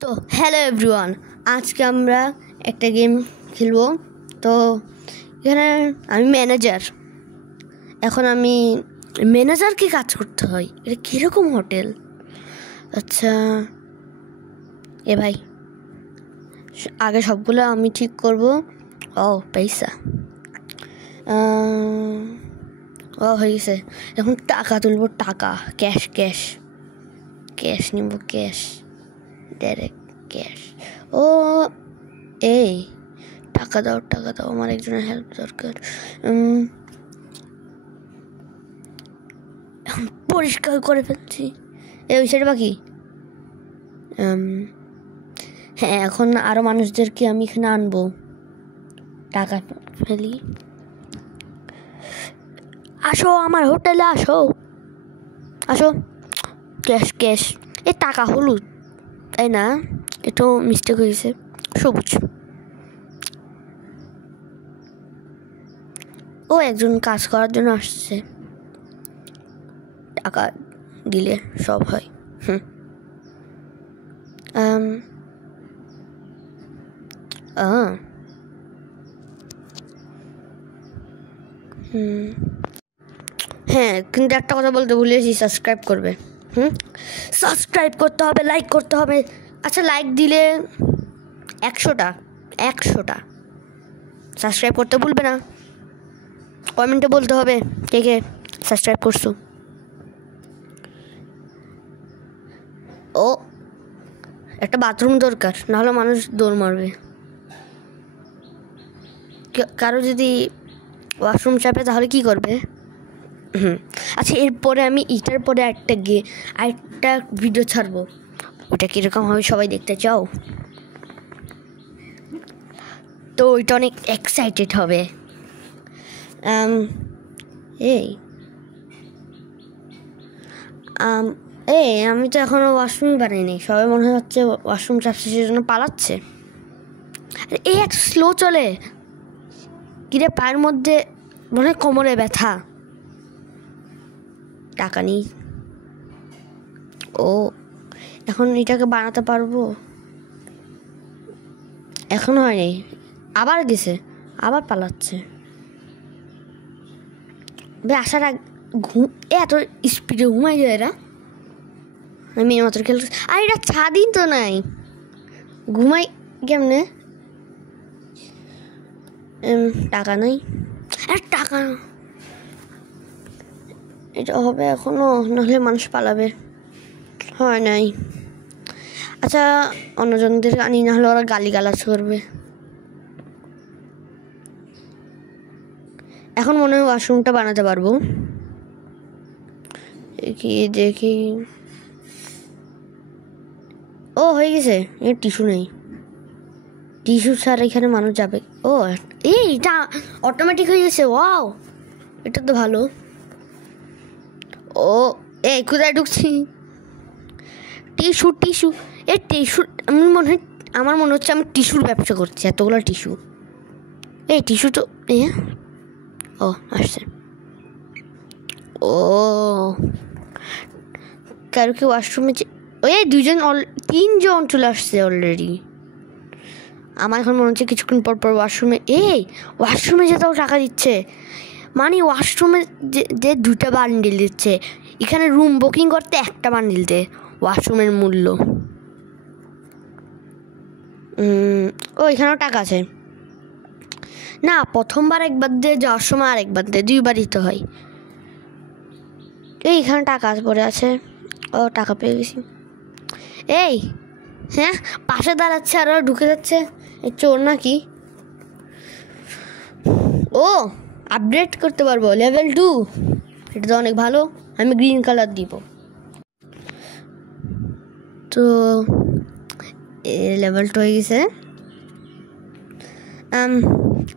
তো hello everyone, আজকে আমরা একটা গেম খেলবো। তো এখানে আমি ম্যানেজার। এখন আমি ম্যানেজারকে কাজ করতে হয়। এটা কীরকম হোটেল? আচ্ছা এ ভাই, আগে সবগুলো আমি ঠিক করব। ও পয়সা হয়ে গেছে। এখন টাকা তুলবো, টাকা ক্যাশ ক্যাশ ক্যাশ নিব, ক্যাশ ডাইরেক্ট ক্যাশ। ও এই টাকা দাও, টাকা দাও, আমার একজনের হেল্প দরকার। এখন পরিষ্কার করে ফেলছি। ওই সাইডে বাকি। হ্যাঁ, এখন আরও মানুষদেরকে আমি এখানে আনবো। টাকা ফেলি। আসো আমার হোটেলে, আসো আসো। Cash cash. এ টাকা হলুদ, তাই না? এটাও মিস্টেক হয়েছে, সবুজ। ও একজন কাজ করার জন্য আসছে। টাকা দিলে সব হয়। হ্যাঁ, কিন্তু একটা কথা বলতে ভুলেছি, সাবস্ক্রাইব করবে। সাবস্ক্রাইব করতে হবে, লাইক করতে হবে। আচ্ছা, লাইক দিলে 100টা সাবস্ক্রাইব করতে ভুলবে না। কমেন্টে বলতে হবে কে কে সাবস্ক্রাইব করছো। ও একটা বাথরুম দরকার, নাহলে মানুষ দৌড় মারবে। কারো যদি ওয়াশরুম চাপে তাহলে কি করবে? আচ্ছা, এরপরে আমি এটার পরে আরেকটা ভিডিও ছাড়বো। ওটা কীরকম হবে সবাই দেখতে চাও? তো ওইটা অনেক এক্সাইটেড হবে। আমি তো এখনও ওয়াশরুম বানাইনি। সবাই মনে হচ্ছে ওয়াশরুম চাপছে, সেজন্য পালাচ্ছে। এত স্লো চলে কিরে, পায়ের মধ্যে মনে হয় কোমরে ব্যথা। টাকা নেই। ও এখন এটাকে বানাতে পারবো? এখনো হয়নি, আবার গেছে, আবার পালাচ্ছে। আসার এত স্পিডে ঘুমাই যায় এরা। আমি মাত্র খেলতে, আর এটা ছাদই তো নাই, ঘুমাই কেমনে? টাকা নাই, আর টাকা এটা হবে এখনো, নাহলে মানুষ পালাবে। হয় নাই। আচ্ছা, অন্যজনদের আনি, নাহলে ওরা গালিগালাজ করবে। এখন মনে হয় ওয়াশরুমটা বানাতে পারবো। দেখি। ও হয়ে গেছে। এর টিস্যু নেই, টিস্যু ছাড়া এখানে মানুষ যাবে। ও এটা অটোমেটিক হয়ে গেছে। ওয়াও, এটা তো ভালো। ও কোথায় ঢুকছি? Tissue tissue tissue. আমার মনে হচ্ছে আমি টিস্যুর ব্যবসা করছি। এতগুলো টিস্যু। টিস্যু তো ও আসছে। ও কারো কি ওয়াশরুমে? তিনজন চলে আসছে অলরেডি। আমার এখন মনে হচ্ছে কিছুক্ষণ পর ওয়াশরুমে যেতেও টাকা দিচ্ছে। মানে ওয়াশরুমে যে 2টা বান্ডিল দিচ্ছে, এখানে রুম বুকিং করতে 1টা বান্ডিল দে। ওয়াশরুমের মূল্য। এখানেও টাকা আছে না? প্রথমবার একবার দিয়ে, যাওয়ার সময় আরেকবার দিয়ে, 2বার দিতে হয়। এখানে টাকা পড়ে আছে। ও টাকা পেয়ে গেছি। হ্যাঁ, পাশে দাঁড়াচ্ছে আর ওরা ঢুকে যাচ্ছে। চোর নাকি? ও আপডেট করতে পারবো, লেভেল 2। এটা তো অনেক ভালো। আমি গ্রিন কালার দিব। তো লেভেল 2 হয়ে গেছে।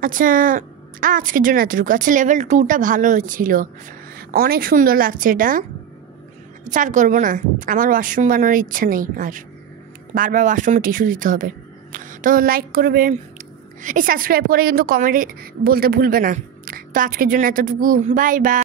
আচ্ছা, আজকের জন্য এতটুকু। আচ্ছা, লেভেল 2টা ভালো ছিল, অনেক সুন্দর লাগছে এটা। চার করবো না, আমার ওয়াশরুম বানানোর ইচ্ছা নেই আর। বারবার ওয়াশরুমে টিস্যু দিতে হবে। তো লাইক করবে, সাবস্ক্রাইব করে কিন্তু কমেন্টে বলতে ভুলবে না। তো আজকের জন্য এতটুকু, বাই বাই।